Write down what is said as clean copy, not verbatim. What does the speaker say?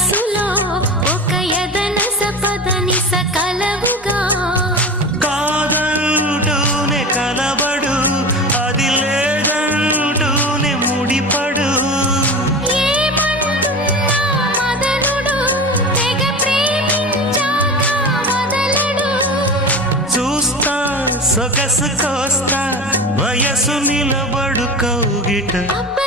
మనసులో ఒక యదన సపదని సకలవుగా కాదంటూనే కలబడు అది లేదంటూనే ముడిపడు ఏమంటున్నా మదనుడు తెగ ప్రేమించాక వదలడు చూస్తా సొగసు కోస్తా వయసు నిలబడు కౌగిట అబ్బ